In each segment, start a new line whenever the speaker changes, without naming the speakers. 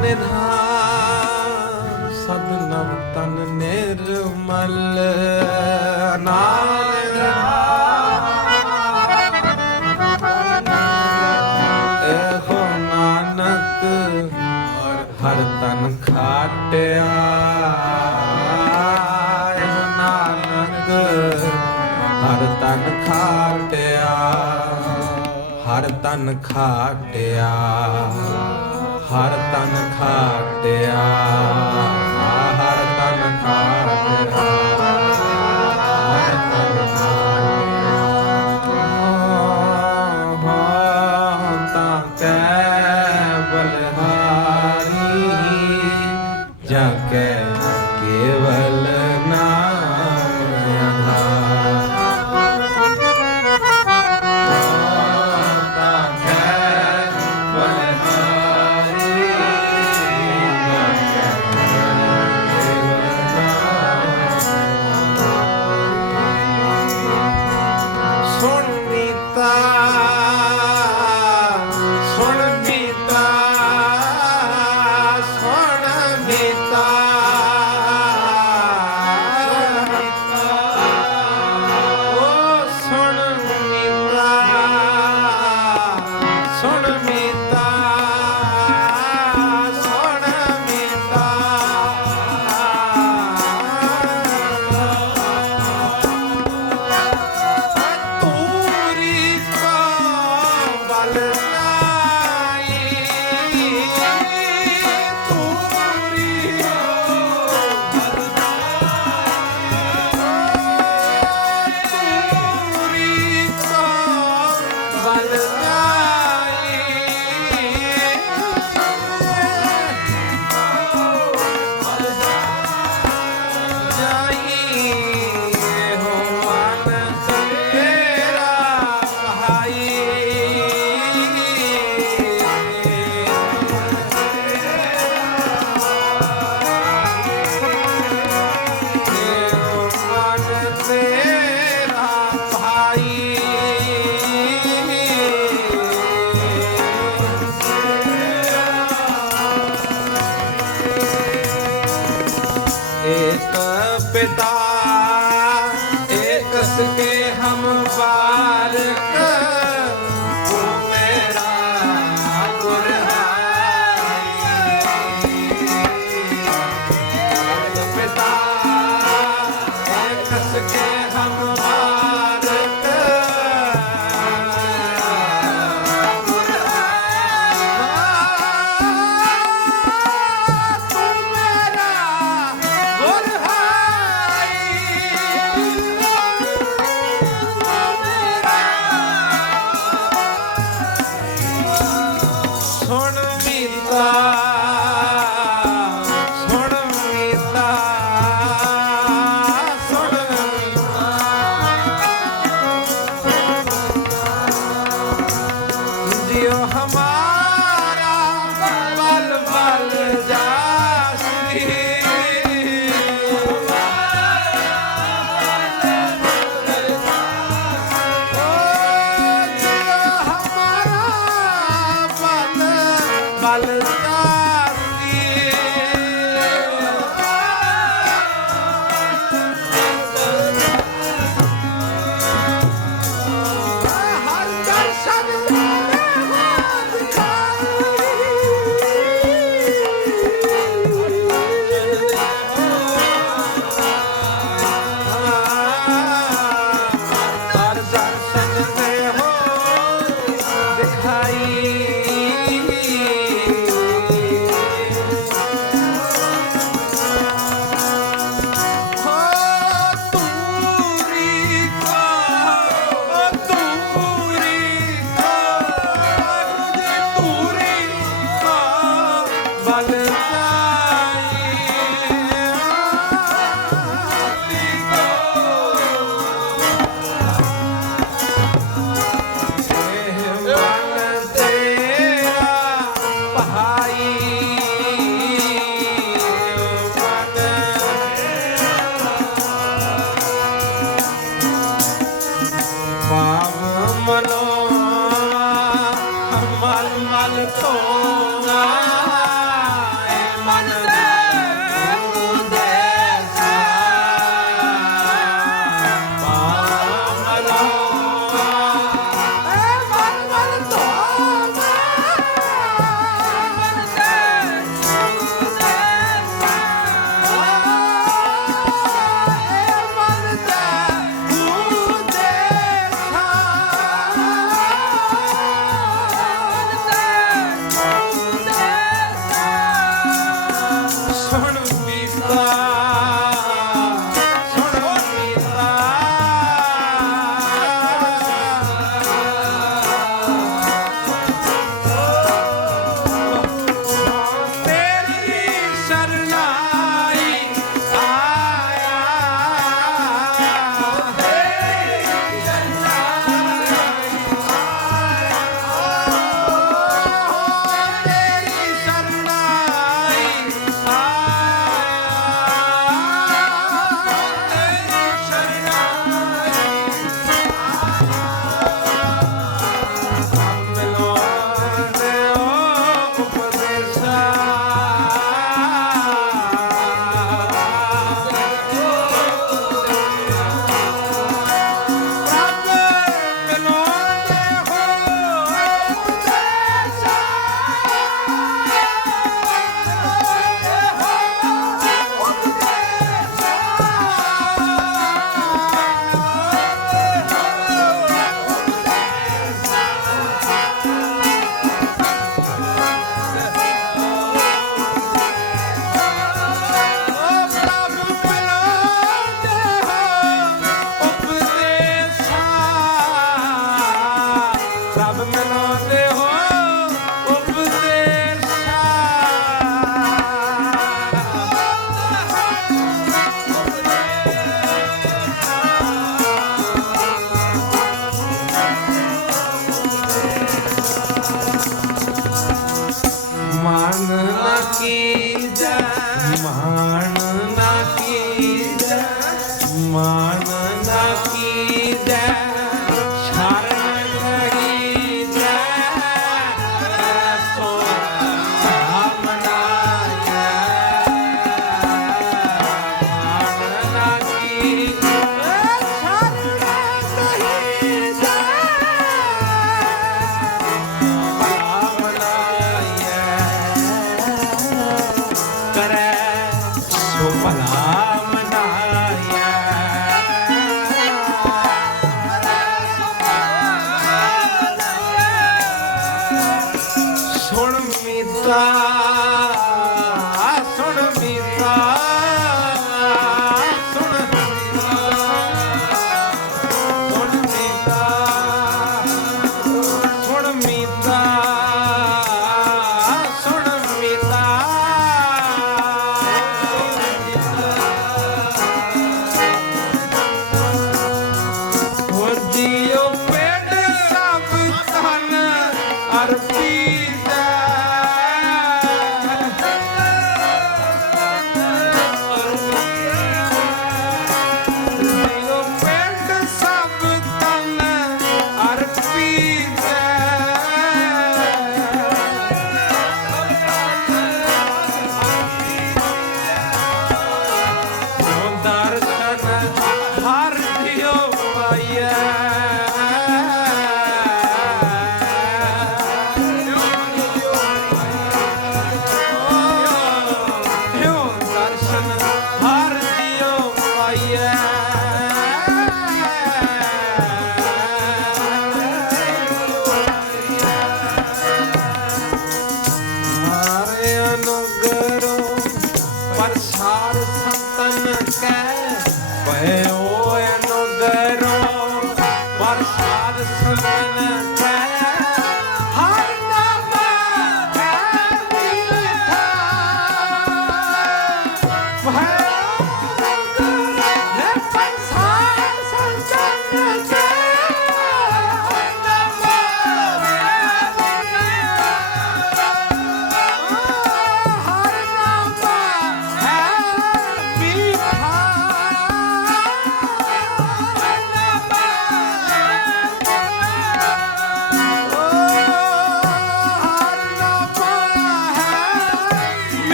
ਨਿਧਾਨ ਸਦ ਨਵ ਤਨ ਨਿਰਮਲ ਨਾਮ ਇਹੋ ਨਾਨਕ ਹਰ ਤਨ ਖਾਟਿਆ। ਇਹੋ ਨਾਨਕ ਹਰ ਤਨ ਖਾਟਿਆ। ਹਰ ਤਨ ਖਾਟਿਆ। ਹਰ ਤਨ ਖਾਟਿਆ।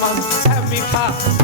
mama, have me pop.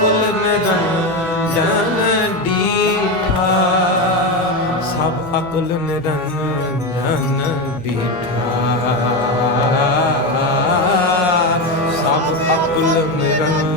ਕੁਲ ਨਿਰੰ ਜਨ ਦੀਠਾ। ਸਭ ਅਕਲ ਨਿਰੰ ਜਨ ਦੀਠਾ। ਸਭ ਅਕਲ ਨਿਰੰ